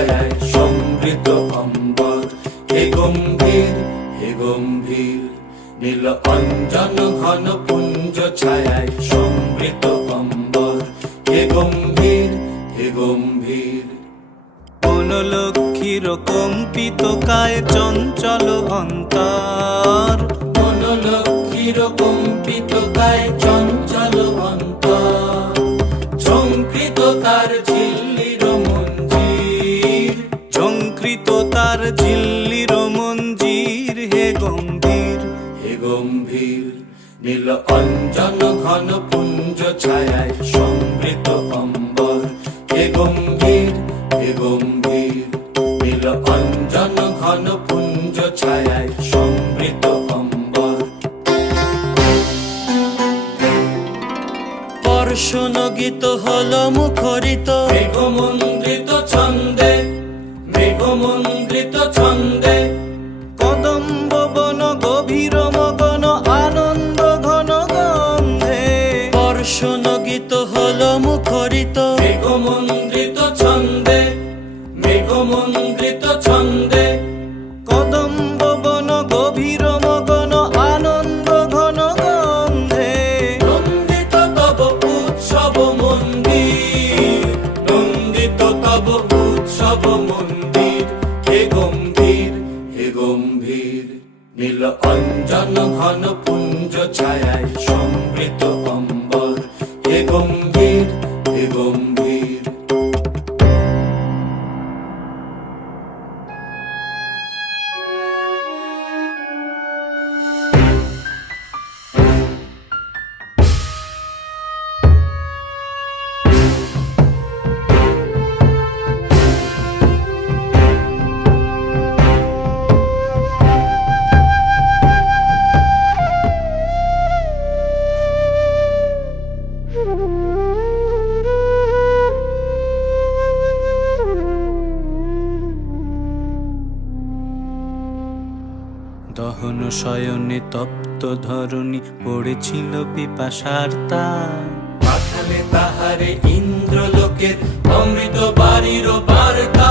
ছায়ায় সমৃত অম্বর। হে গম্ভীর, হে গম্ভীর, নীল অঞ্জন ঘন পুঞ্জ ছায়ায় সমৃত অম্বর। হে গম্ভীর, হে গম্ভীর। বনলক্ষ্মীর কম্পিত কায় চঞ্চল অন্তর। বনলক্ষ্মীর কম্পিত কায় চঞ্চল অন্তর। ঝঙ্কৃত তার ঝিল্লির মঞ্জির। ঝঙ্কৃত তার ঝিল্লির মঞ্জির। হে গম্ভীর, হে গম্ভীর, নীল অঞ্জন ঘন পুঞ্জ ছায়ায় সমৃত অম্বর। হে গম্ভীর, হে গম্ভীর, নীল অঞ্জন ঘন পুঞ্জ ছায়ায় সমৃত অম্বর। বর্ষণ গীত হল মুখরিত মেঘমন্দ্রিত ছন্দে, মেঘমন্দ্রিত ছন্দে। কদম্ব বন গভীর মগন আনন্দ ঘন গন্ধে। বর্ষণ গীত হল মুখরিত মেঘমন্দ্রিত ছন্দে, মেঘমন্দ্রিত ছন্দে। কদম্ব বন গভীর মগন আনন্দ ঘন গন্ধে। নন্দিত তব উৎসব মন্দির, নন্দিত তব উৎসব মন্দির। হে গম্ভীর, হে গম্ভীর, নীল অঞ্জন ঘন পুঞ্জ ছায়ায় সমৃত অম্বর। হে গম্ভীর, হে গম্ভীর। দহন শয়নে তপ্ত ধরণী পড়েছিল পিপাসার তার। পাঠালে তাহারে ইন্দ্রলোকের অমৃত বাড়ির বার্তা।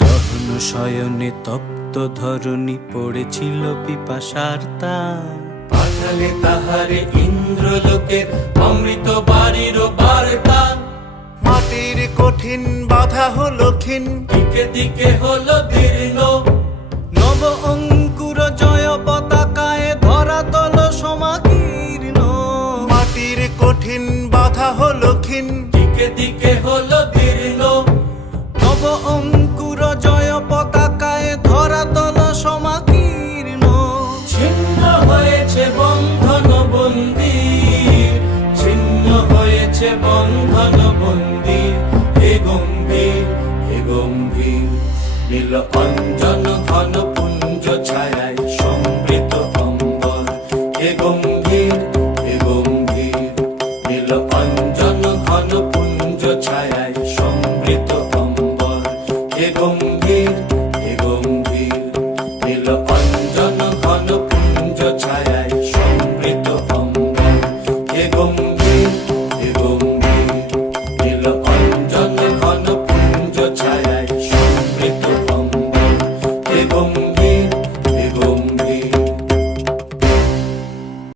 দহন শয়নে তপ্ত ধরণী পড়েছিল পিপাসার তার। পাঠালে তাহারে ইন্দ্রলোকের অমৃত বাড়ির বার্তা। মাটির কঠিন বাধা হলো ক্ষীণ, দিকে দিকে হলো দীর্ণ। নব অঙ্কুর জয় পতাকায় ধরাতল সমাকীর্ণ। মাটির কঠিন বাধা হলো ক্ষীণ, দিকে দিকে হলো দীর্ণ। নব অঙ্কুর জয় পতাকায় ধরাতল সমাকীর্ণ। ছিন্ন হয়েছে বন্ধন বন্দির, ছিন্ন হয়েছে বন্ধন বন্দির। হে গম্ভীর, হে গম্ভীর, নীল অঞ্জন ঘন পুঞ্জ ছায়ায় সমৃত অম্বর। হে গম্ভীর, হে গম্ভীর, নীল অঞ্জন ঘন পুঞ্জ ছায়ায় সমৃত অম্বর। হে গম্ভীর,